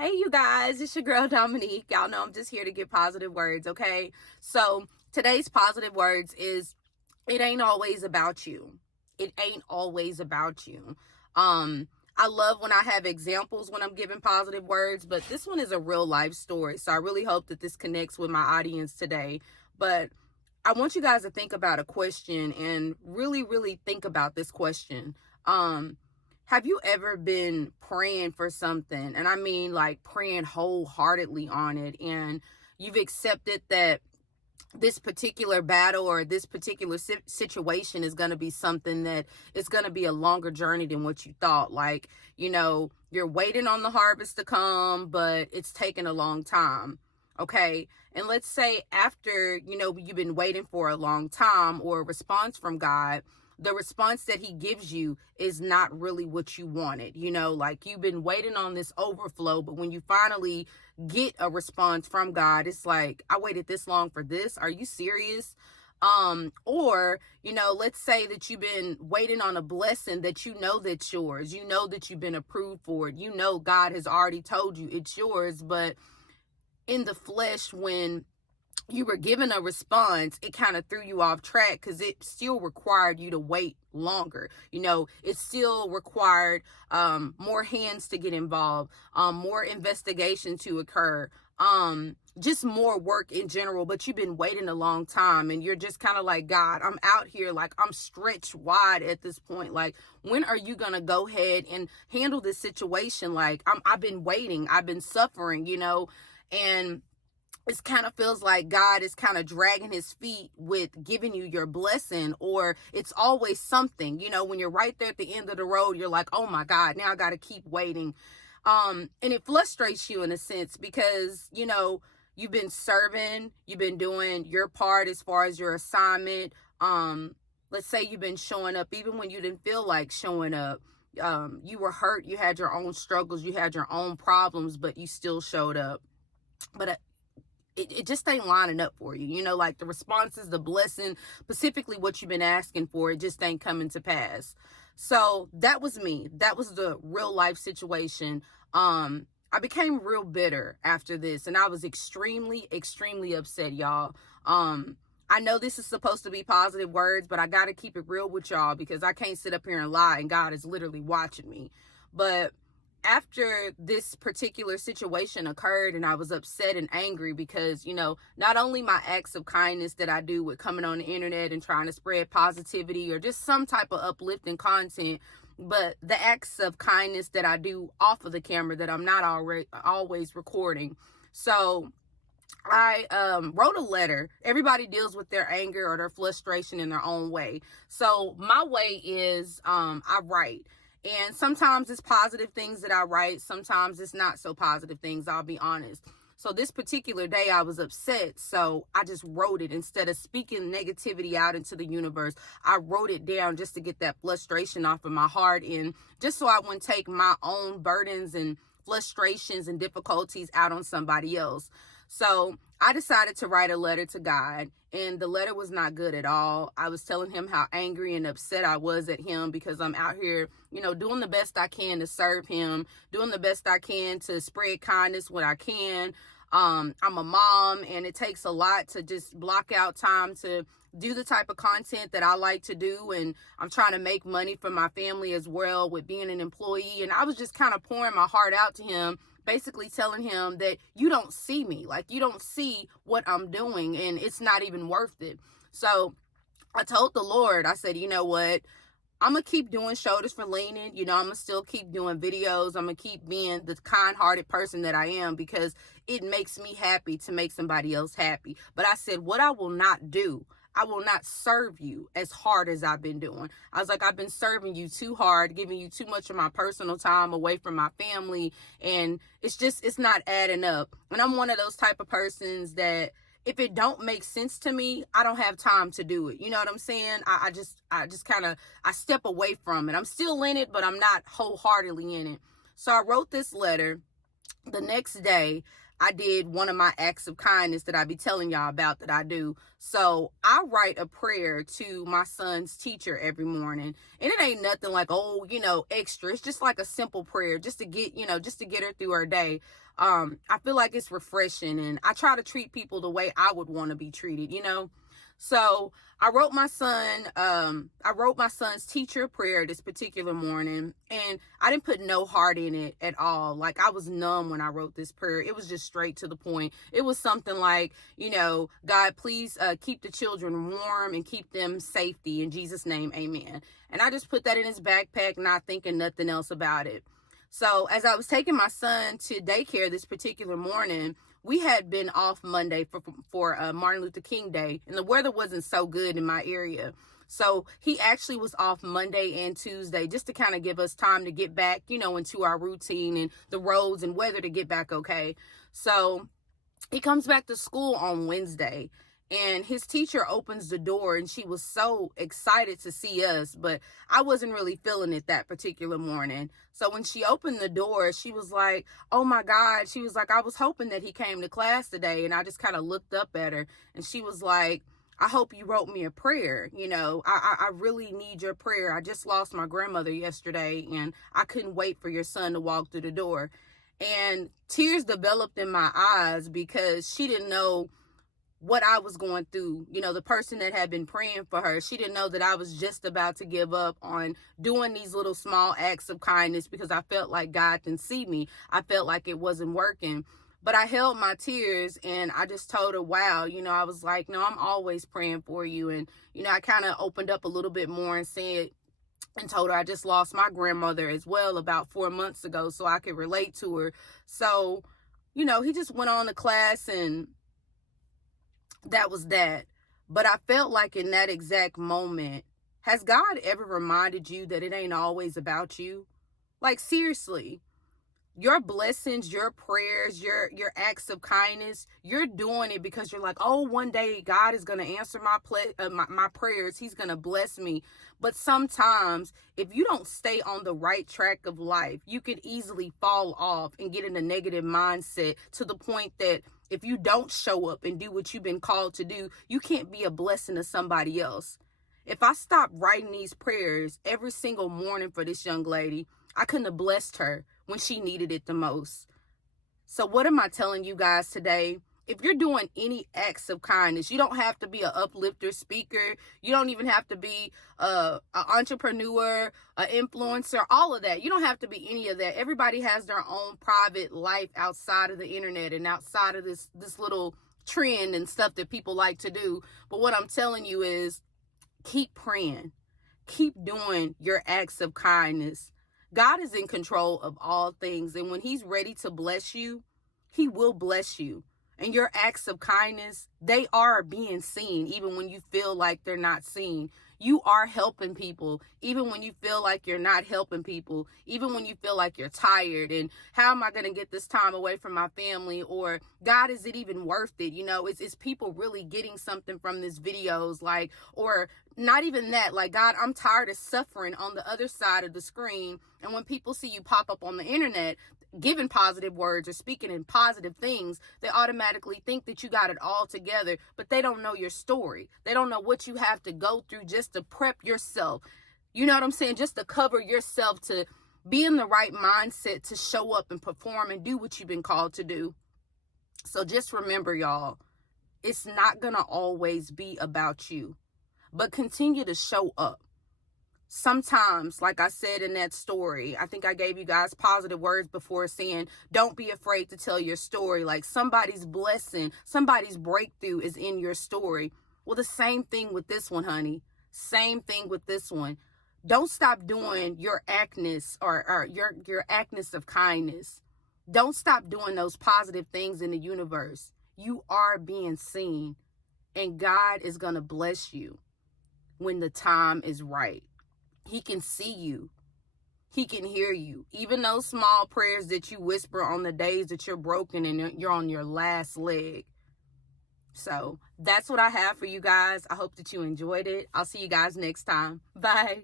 Hey, you guys, it's your girl Dominique. Y'all know I'm just here to get positive words, okay? So, today's positive words is it ain't always about you. It ain't always about you. I love when I have examples when I'm giving positive words, but this one is a real life story. So, I really hope that this connects with my audience today. But I want you guys to think about a question and really, really think about this question. Um, have you ever been praying for something? And I mean, like praying wholeheartedly on it, and you've accepted that this particular battle or this particular situation is going to be something that it's going to be a longer journey than what you thought. Like, you're waiting on the harvest to come, but it's taking a long time. Okay. And let's say after, you've been waiting for a long time or a response from God, the response that he gives you is not really what you wanted. Like you've been waiting on this overflow, but when you finally get a response from God, it's like, I waited this long for this. Are you serious? Or, let's say that you've been waiting on a blessing that that's yours. That you've been approved for it. God has already told you it's yours, but in the flesh, when you were given a response, it kind of threw you off track because it still required you to wait longer. It still required more hands to get involved, more investigation to occur, just more work in general. But you've been waiting a long time and you're just kind of like, God, I'm out here, like I'm stretched wide at this point. Like, when are you going to go ahead and handle this situation? Like, I've been waiting, I've been suffering, and it kind of feels like God is kind of dragging his feet with giving you your blessing, or it's always something, when you're right there at the end of the road, you're like, oh my God, now I got to keep waiting. And it frustrates you in a sense because, you've been serving, you've been doing your part as far as your assignment. Let's say you've been showing up even when you didn't feel like showing up. You were hurt, you had your own struggles, you had your own problems, but you still showed up. But it just ain't lining up for you. Like the responses, the blessing, specifically what you've been asking for, it just ain't coming to pass. So that was me. That was the real life situation. I became real bitter after this, and I was extremely, extremely upset, y'all. I know this is supposed to be positive words, but I got to keep it real with y'all because I can't sit up here and lie, and God is literally watching me. But after this particular situation occurred and I was upset and angry because, not only my acts of kindness that I do with coming on the internet and trying to spread positivity or just some type of uplifting content, but the acts of kindness that I do off of the camera that I'm not always recording. So I wrote a letter. Everybody deals with their anger or their frustration in their own way. So my way is I write. And sometimes it's positive things that I write. Sometimes it's not so positive things, I'll be honest. So this particular day I was upset. So I just wrote it. Instead of speaking negativity out into the universe, I wrote it down just to get that frustration off of my heart, and just so I wouldn't take my own burdens and frustrations and difficulties out on somebody else. So I decided to write a letter to God, and the letter was not good at all. I was telling him how angry and upset I was at him because I'm out here, doing the best I can to serve him, doing the best I can to spread kindness when I can. I'm a mom, and it takes a lot to just block out time to do the type of content that I like to do. And I'm trying to make money for my family as well with being an employee. And I was just kind of pouring my heart out to him, basically telling him that you don't see me, like you don't see what I'm doing, and it's not even worth it. So I told the Lord, I said, you know what? I'm going to keep doing Shoulders for Leaning. I'm going to still keep doing videos. I'm going to keep being the kind-hearted person that I am because it makes me happy to make somebody else happy. But I said, what I will not do, I will not serve you as hard as I've been doing. I was like, I've been serving you too hard, giving you too much of my personal time away from my family. And it's not adding up. And I'm one of those type of persons that if it don't make sense to me, I don't have time to do it. You know what I'm saying? I just kind of, I step away from it. I'm still in it, but I'm not wholeheartedly in it. So I wrote this letter. The next day, I did one of my acts of kindness that I be telling y'all about that I do. So I write a prayer to my son's teacher every morning. And it ain't nothing like, oh, extra. It's just like a simple prayer just to get, just to get her through her day. I feel like it's refreshing, and I try to treat people the way I would want to be treated. So I wrote my son's teacher a prayer this particular morning, and I didn't put no heart in it at all. Like, I was numb when I wrote this prayer. It was just straight to the point. It was something like, God, please keep the children warm and keep them safety. In Jesus' name, amen. And I just put that in his backpack, not thinking nothing else about it. So as I was taking my son to daycare this particular morning, we had been off Monday for Martin Luther King Day, and the weather wasn't so good in my area. So he actually was off Monday and Tuesday just to kind of give us time to get back, into our routine and the roads and weather to get back okay. So he comes back to school on Wednesday, and his teacher opens the door, and she was so excited to see us, but I wasn't really feeling it that particular morning. So when she opened the door, she was like, oh my God. She was like, I was hoping that he came to class today. And I just kind of looked up at her, and she was like, I hope you wrote me a prayer. I really need your prayer. I just lost my grandmother yesterday, and I couldn't wait for your son to walk through the door. And tears developed in my eyes because she didn't know what I was going through. The person that had been praying for her, she didn't know that I was just about to give up on doing these little small acts of kindness because I felt like God didn't see me. I felt like it wasn't working. But I held my tears, and I just told her, wow, I was like, no, I'm always praying for you. And, I kind of opened up a little bit more and said, and told her I just lost my grandmother as well about 4 months ago, so I could relate to her. So, he just went on to class, and that was that. But I felt like in that exact moment, has God ever reminded you that it ain't always about you? Like, seriously, your blessings, your prayers, your acts of kindness, you're doing it because you're like, oh, one day God is going to answer my prayers. He's going to bless me. But sometimes if you don't stay on the right track of life, you could easily fall off and get in a negative mindset to the point that if you don't show up and do what you've been called to do, you can't be a blessing to somebody else. If I stopped writing these prayers every single morning for this young lady, I couldn't have blessed her when she needed it the most. So what am I telling you guys today? If you're doing any acts of kindness, you don't have to be an uplifter speaker. You don't even have to be an entrepreneur, an influencer, all of that. You don't have to be any of that. Everybody has their own private life outside of the internet and outside of this little trend and stuff that people like to do. But what I'm telling you is keep praying. Keep doing your acts of kindness. God is in control of all things. And when he's ready to bless you, he will bless you. And your acts of kindness, they are being seen, even when you feel like they're not seen. You are helping people, even when you feel like you're not helping people, even when you feel like you're tired and how am I going to get this time away from my family? Or God, is it even worth it? Is people really getting something from these videos? Like, or not even that, like, God, I'm tired of suffering on the other side of the screen. And when people see you pop up on the internet, giving positive words or speaking in positive things, they automatically think that you got it all together, but they don't know your story. They don't know what you have to go through just to prep yourself. You know what I'm saying? Just to cover yourself, to be in the right mindset, to show up and perform and do what you've been called to do. So just remember, y'all, it's not going to always be about you, but continue to show up. Sometimes, like I said in that story, I think I gave you guys positive words before saying, don't be afraid to tell your story. Like, somebody's blessing, somebody's breakthrough is in your story. Well, the same thing with this one, honey. Same thing with this one. Don't stop doing your actness or your actness of kindness. Don't stop doing those positive things in the universe. You are being seen, and God is going to bless you when the time is right. He can see you. He can hear you. Even those small prayers that you whisper on the days that you're broken and you're on your last leg. So that's what I have for you guys. I hope that you enjoyed it. I'll see you guys next time. Bye.